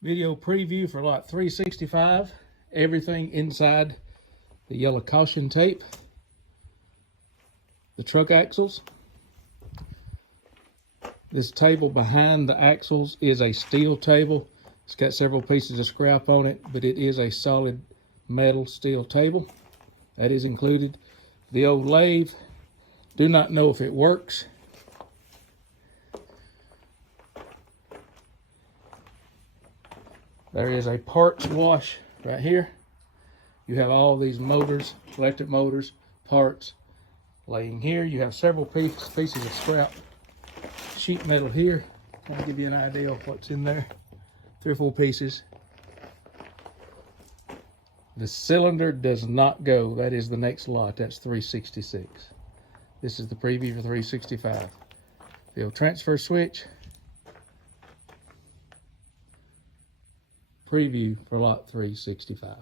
Video preview for lot 365. Everything inside the yellow caution tape. The truck axles. This table behind the axles is a steel table. It's got several pieces of scrap on it, but it is a solid metal steel table. That is included. The old lathe, do not know if it works. There is a parts wash right here. You have all these motors, electric motors, parts laying here. You have several pieces of scrap sheet metal here. I'll give you an idea of what's in there. 3 or 4 pieces. The cylinder does not go. That is the next lot. That's 366. This is the preview for 365. Field transfer switch. Preview for lot 365.